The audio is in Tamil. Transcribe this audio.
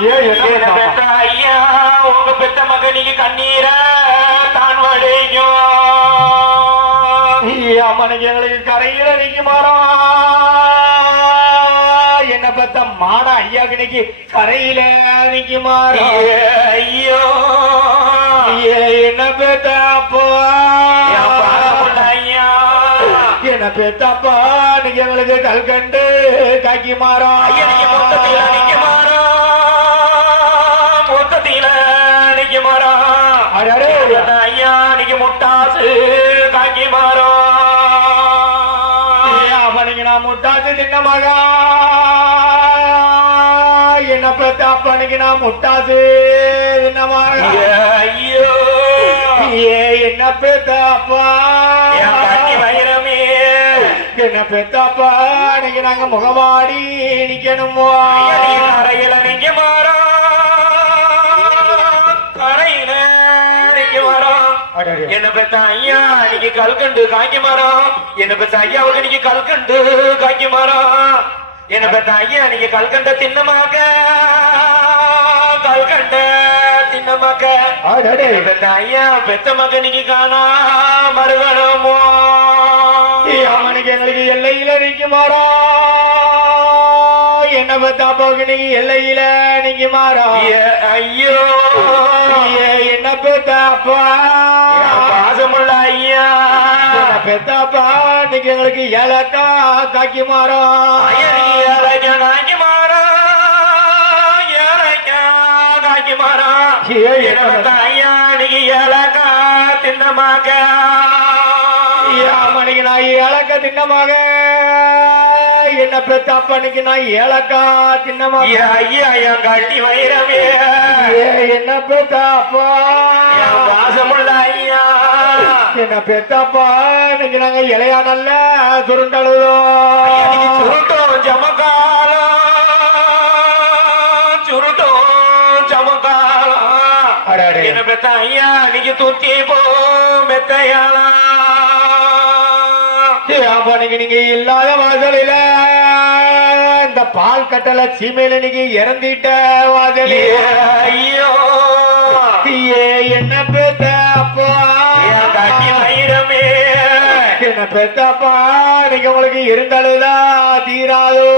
பெத்த ஐயா உங்க பெத்த மகனிக்கு கண்ணீர தான் வடிக்கும் அம்மனுக்கு எங்களுக்கு கரையில நிக்குமாறா என்ன பெத்த மான ஐயாக்கு இன்னைக்கு கரையில நிக்குமாறா ஐயோ. என்ன பெத்த அப்பா. ஐயா? என்ன பெத்த அப்பா நீங்க எங்களுக்கு கல்கண்டு ஐயா நிக்க மாறா முட்டாசு காக்கி மாறா. அவனுக்கு நான் முட்டாசு சின்ன மகா. என்ன பெத்த அப்பனுக்கு நான் முட்டாசு சின்ன மகா. ஐயோ. ஏ என்ன கண்ணி வைரமே. என்ன பெத்த அப்பா இன்னைக்கு நாங்க முகமாடி நிக்கணுமோ ஐயா நீ என்ன பெத்த ஐயா நீங்க கல்கண்டு காய்க்க மரம் என்ன பெத்த ஐயாவுக்கு நீங்க கல்கண்டு காய்க்க மரம் என்ன பெத்த ஐயா நீங்க கல்கண்ட தின்னமாக்க? கல்கண்ட தின்னமாக்க? பெத்த ஐயா பெத்த மக நீங்க காணா? மறுகணமோ? அவனுக்கு எங்களுக்கு எல்லையில நிக்குமாறா என்ன பெத்த அப்பாவுக்கு நீங்க எல்லையில நிக்குமாறா ஏ, ஐயோ. என்ன பெத்த அப்பா என் பாசமுள்ள ஐயா? என்ன பெத்த அப்பா இன்னைக்கு எங்களுக்கு ஏலக்கா காக்கிமாறா ஐயா நீ ஏழைக்க நாய்க்கு மாறா. ஏழைக்க நாய்க்கு மாறா. என்ன ஐயா? நீங்க ஏழைக்கா தின்னமாக்க மணிக்கு நான் ஏலக்கா தின்னமாக பெத்த அப்பனுக்கு நான் ஏலக்கா தின்னமாக ஐயா என் கட்டி வைரமே. ஏ, என்ன பெத்த அப்பா பாசமுள்ள ஐயா. என்ன பெத்த அப்பா இன்னைக்கு நாங்க இளையா நல்ல சுருண்டழுதோம் சுருட்டும் ஜமக்காலம். சுருட்டும் ஜமக்காலம். அடடே. என்ன பெத்த ஐயா நீங்க தூக்கி போ மெத்தையாளா. நீங்க இல்லாத வாசலில பால் கட்டல சீமையில நீங்க இறந்திட்ட வாசலே. ஐயோ. ஏ, என்ன பெத்த அப்பா? என்ன பெத்தப்பா நீங்க உங்களுக்கு இருந்தாலுதான் தீராதோ?